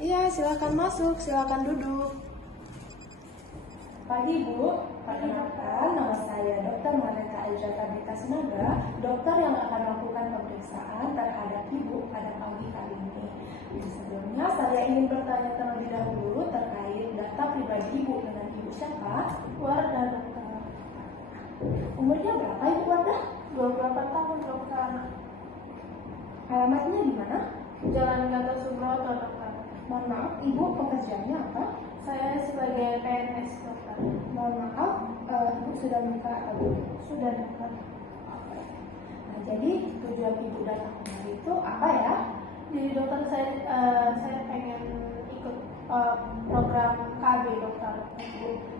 Iya, silakan masuk, silakan duduk. Pagi Bu, perkenalkan nama saya Dr. Maneta Aijata Brita Sinaga, dokter yang akan melakukan pemeriksaan terhadap Ibu pada pagi kali ini. Sebelumnya saya ingin bertanya terlebih dahulu terkait data pribadi Ibu dengan Ibu siapa? Wardah dokter. Umurnya berapa Ibu Wardah? 28 tahun dokter. Alamatnya di mana? Jalan Gatot Subroto dokter. Mohon maaf, Ibu pekerjaannya apa? Saya sebagai PNS dokter. Mohon maaf, Ibu sudah menikah atau belum? Sudah dokter. Nah, jadi tujuan Ibu datang kemari itu apa ya? Jadi dokter saya pengen ikut program KB dokter.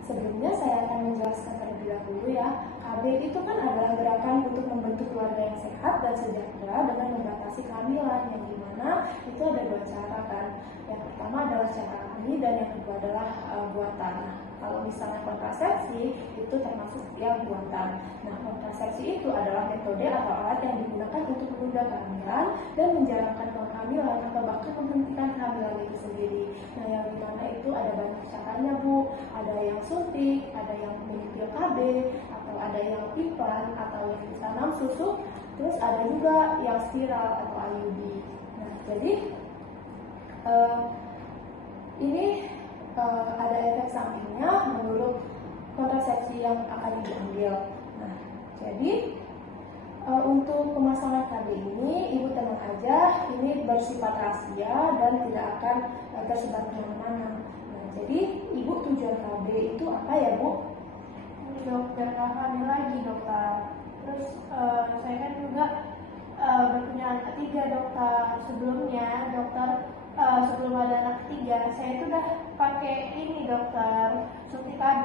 Sebelumnya saya akan menjelaskan terlebih dahulu ya. KB itu kan adalah gerakan untuk membentuk keluarga yang sehat dan sejahtera dengan membatasi kehamilan, yang dimana itu ada dua cara kan. Yang pertama adalah cara alami dan yang kedua adalah buatan. Nah, kalau misalnya kontrasepsi itu termasuk yang buatan. Nah, kontrasepsi itu adalah metode atau alat yang digunakan untuk menunda kehamilan dan menjarangkan kehamilan atau bahkan menghentikan kehamilan itu sendiri. Nah, yang dimana itu ada banyak caranya Bu, ada yang suntik, ada yang pil KB, atau ada yang implan atau yang ditanam susu, terus ada juga yang spiral atau IUD. Nah, jadi ini ada efek sampingnya menurut kontrasepsi yang akan diambil. Nah, jadi untuk pemasangan KB ini, Ibu tenang aja, ini bersifat rahasia dan tidak akan tersebar kemana-mana. Nah, jadi Ibu tujuan KB itu apa ya Bu? Dokter hamil lagi dokter. Terus saya kan juga berpunya anak ketiga dokter. Sebelumnya dokter sebelum ada anak ketiga, saya itu udah pakai ini dokter suntik KB.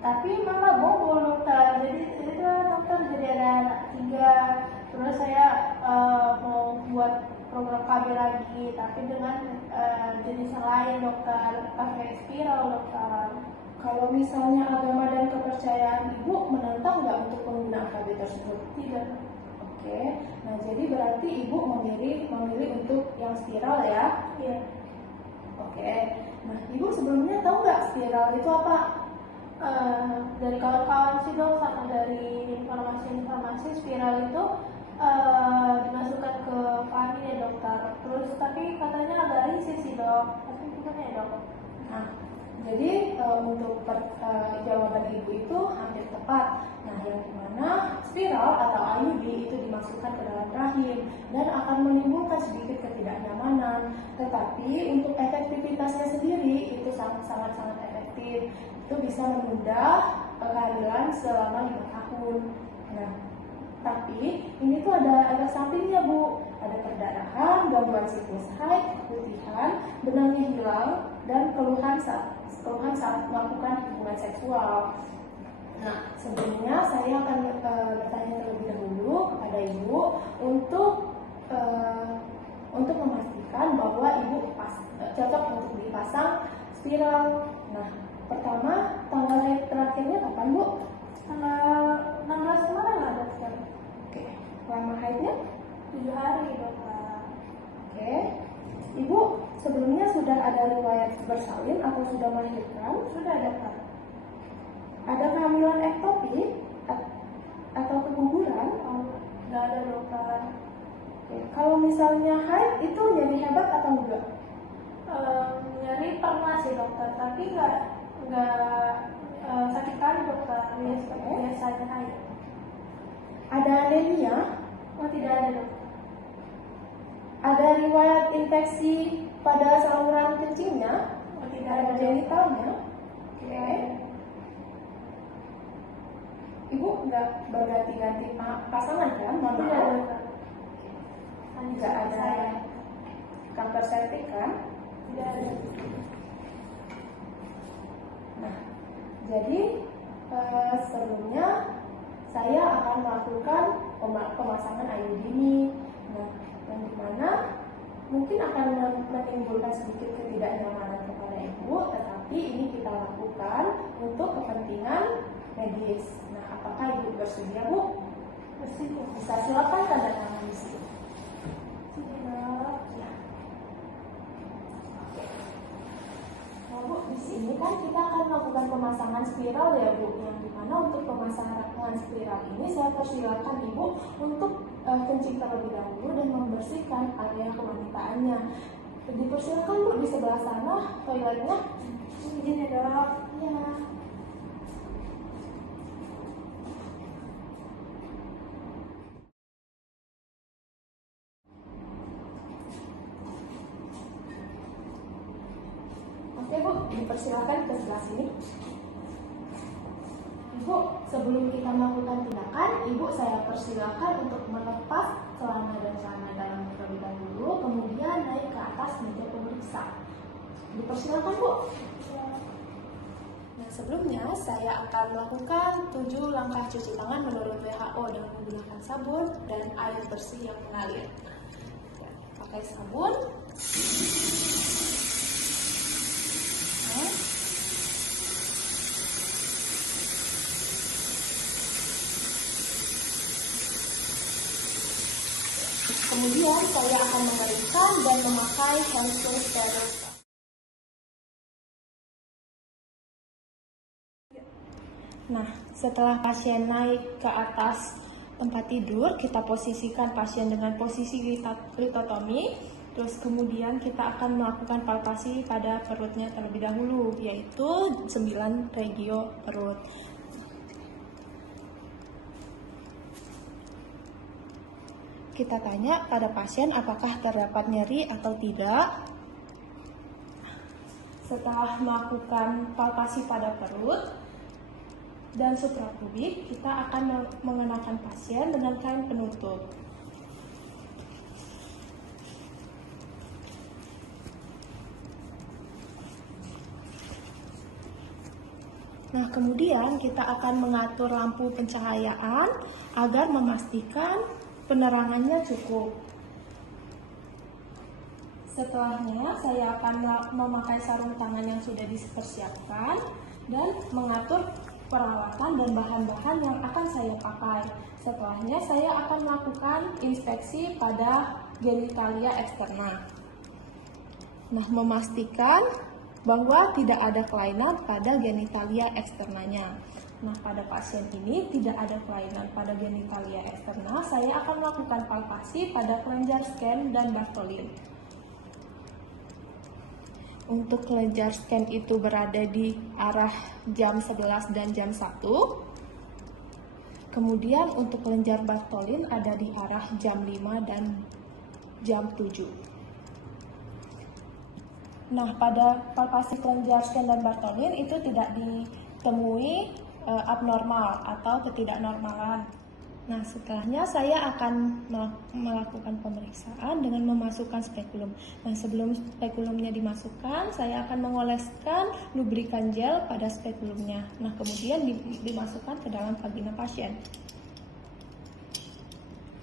Tapi malah bobol dokter. Jadi itu dokter jadi ada anak ketiga. Terus saya mau buat program KB lagi, tapi dengan jenis yang lain dokter, pakai spiral dokter. Kalau misalnya agama dan kepercayaan Ibu menentang nggak untuk penggunaan KB tersebut? Tidak. Oke, nah jadi berarti Ibu memilih untuk yang spiral ya? Iya. Oke, nah Ibu sebelumnya tahu nggak spiral itu apa? Dari kawan-kawan sih dok, sama dari informasi spiral itu dimasukkan ke kami ya dokter. Terus tapi katanya agak risih sih dok. Tapi gimana ya dok? Nah, jadi untuk jawaban Ibu itu hampir tepat. Nah, yang dimana spiral atau IUD itu dimasukkan ke dalam rahim dan akan menimbulkan sedikit ketidaknyamanan. Tetapi untuk efektivitasnya sendiri itu sangat efektif. Itu bisa menunda kehamilan selama 5 tahun. Nah, tapi ini tuh ada efek sampingnya Bu. Ada perdarahan, gangguan siklus haid, keputihan, benangnya hilang, dan keluhan saat melakukan hubungan seksual. Nah, sebelumnya saya akan bertanya terlebih dahulu kepada Ibu untuk memastikan bahwa Ibu cocok untuk dipasang spiral. Nah, pertama tanggal haid terakhirnya kapan Bu? Tanggal 16 kemarin lah dokter. Oke, lama haidnya? 7 hari dokter. Oke, Ibu sebelumnya sudah ada riwayat bersalin atau sudah melahirkan? Sudah dokter. Ada kehamilan ektopik atau keguguran? Nggak ada dokter. Oke. Kalau misalnya haid itu nyeri hebat atau enggak? Nyeri pernah sih dokter, tapi nggak sakit kali dokter. Biasanya haid. Ada anemia? Oh tidak ada dokter. Ada riwayat infeksi pada saluran kencingnya? Oh tidak Ada ada dokter. genitalnya? Oke. Ibu nggak berganti-ganti pasangan kan? Mohon Tidak maaf. dokter. Nggak ada kanker sertik kan? Tidak ada. Nah, jadi sebelumnya saya akan melakukan pemasangan IUD ini. Nah, yang dimana mungkin akan menimbulkan sedikit ketidaknyamanan kepada Ibu, tetapi berarti ini kita lakukan untuk kepentingan medis. Nah, apakah Ibu bersedia, Bu? Bersedia. Bisa silakan tanda tangan di sini. Ya. Nah, Bu, di sini kan kita akan melakukan pemasangan spiral ya, Bu. Yang dimana untuk pemasangan spiral ini saya persilakan Ibu untuk kencing terlebih dahulu dan membersihkan area kewanitaannya. Dipersilakan Bu, di sebelah sana toiletnya. Izin ya dok. Ya. Oke Bu, dipersilakan ke sebelah sini. Ibu, sebelum kita melakukan tindakan, Ibu saya persilakan untuk melepas celana dan celana dalam terlebih dahulu, kemudian naik ke atas meja pemeriksa. Dipersilakan Bu. Nah, sebelumnya saya akan melakukan 7 langkah cuci tangan menurut WHO dengan menggunakan sabun dan air bersih yang mengalir. Pakai sabun. Kemudian saya akan mengeringkan dan memakai hand steril. Nah, setelah pasien naik ke atas tempat tidur, kita posisikan pasien dengan posisi litotomi. Terus kemudian kita akan melakukan palpasi pada perutnya terlebih dahulu, yaitu 9 regio perut. Kita tanya pada pasien apakah terdapat nyeri atau tidak. Setelah melakukan palpasi pada perut dan suprapubik, kita akan mengenakan pasien dengan kain penutup. Nah, kemudian kita akan mengatur lampu pencahayaan agar memastikan penerangannya cukup. Setelahnya, saya akan memakai sarung tangan yang sudah dipersiapkan dan mengatur peralatan dan bahan-bahan yang akan saya pakai. Setelahnya, saya akan melakukan inspeksi pada genitalia eksterna. Nah, memastikan bahwa tidak ada kelainan pada genitalia eksternanya. Nah, pada pasien ini tidak ada kelainan pada genitalia eksterna. Saya akan melakukan palpasi pada kelenjar scan dan Bartholin. Untuk kelenjar scan itu berada di arah jam 11 dan jam 1. Kemudian untuk kelenjar Bartholin ada di arah jam 5 dan jam 7. Nah, pada palpasi kelenjar scan dan Bartholin itu tidak ditemui abnormal atau ketidaknormalan. Nah, setelahnya saya akan melakukan pemeriksaan dengan memasukkan spekulum. Nah, sebelum spekulumnya dimasukkan, saya akan mengoleskan lubrikan gel pada spekulumnya. Nah, kemudian dimasukkan ke dalam vagina pasien.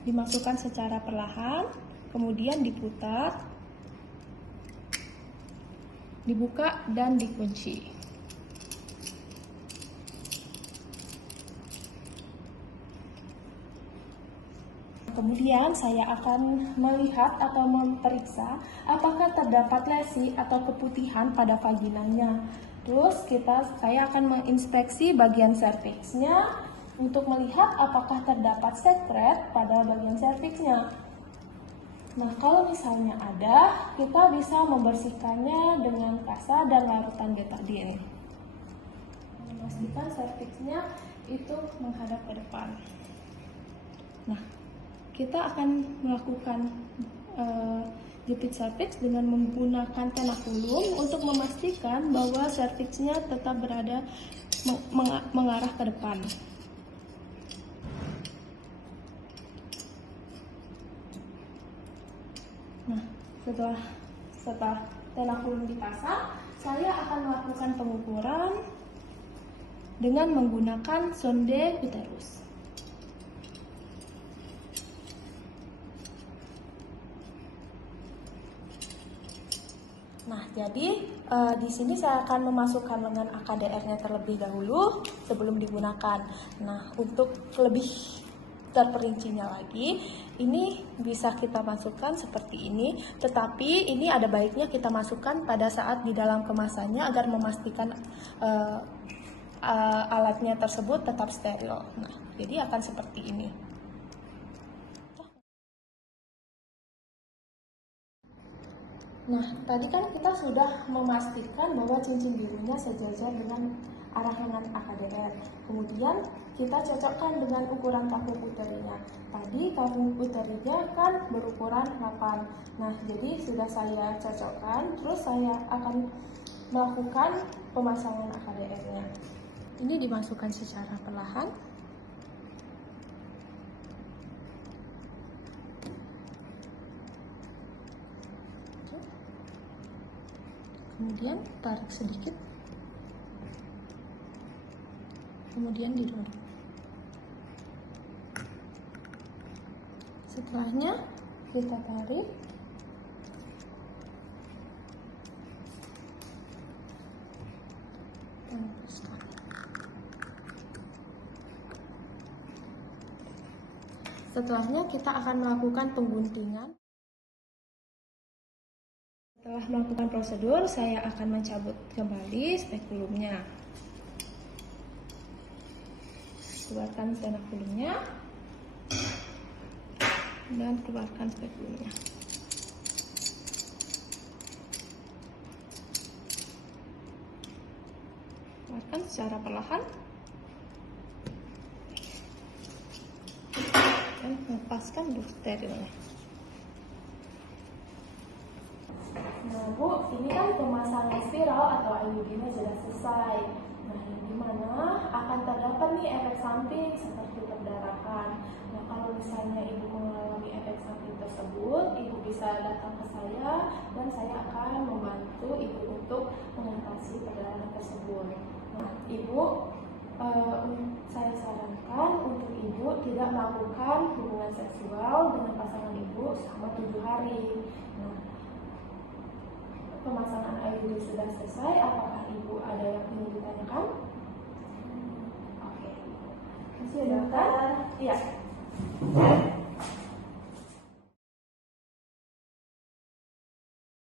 Dimasukkan secara perlahan, kemudian diputar, dibuka dan dikunci. Kemudian saya akan melihat atau memeriksa apakah terdapat lesi atau keputihan pada vaginanya. Terus saya akan menginspeksi bagian serviksnya untuk melihat apakah terdapat sekret pada bagian serviksnya. Nah, kalau misalnya ada, kita bisa membersihkannya dengan kasa dan larutan betadine. Memastikan serviksnya itu menghadap ke depan. Nah, kita akan melakukan jepit serviks dengan menggunakan tenakulum untuk memastikan bahwa serviksnya tetap berada mengarah ke depan. Nah, setelah tenakulum dipasang, saya akan melakukan pengukuran dengan menggunakan sonde uterus. Nah, jadi di sini saya akan memasukkan lengan AKDR-nya terlebih dahulu sebelum digunakan. Nah, untuk lebih terperincinya lagi, ini bisa kita masukkan seperti ini, tetapi ini ada baiknya kita masukkan pada saat di dalam kemasannya agar memastikan alatnya tersebut tetap steril. Nah, jadi akan seperti ini. Nah, tadi kan kita sudah memastikan bahwa cincin birunya sejajar dengan arah lengan AKDR. Kemudian kita cocokkan dengan ukuran kafung uterinya. Tadi kafung uterinya kan berukuran 8. Nah, jadi sudah saya cocokkan, terus saya akan melakukan pemasangan AKDR-nya. Ini dimasukkan secara perlahan. Kemudian tarik sedikit, kemudian didorong. Setelahnya kita tarik, dan hembuskan. Setelahnya kita akan melakukan pengguntingan. Setelah melakukan prosedur, saya akan mencabut kembali spekulumnya. Keluarkan spekulumnya dan keluarkan spekulumnya. Keluarkan secara perlahan dan lepaskan untuk sterilnya. Nah Bu, ini kan pemasangan spiral atau IUD-nya sudah selesai. Nah, yang dimana akan terdapat nih efek samping seperti perdarahan. Nah, kalau misalnya Ibu mengalami efek samping tersebut, Ibu bisa datang ke saya dan saya akan membantu Ibu untuk mengatasi perdarahan tersebut. Nah, Ibu, saya sarankan untuk Ibu tidak melakukan hubungan seksual dengan pasangan Ibu selama 7 hari. Nah, pemasangan IUD sudah selesai. Apakah Ibu ada yang ingin ditanyakan? Oke. Masih ada kan? Iya.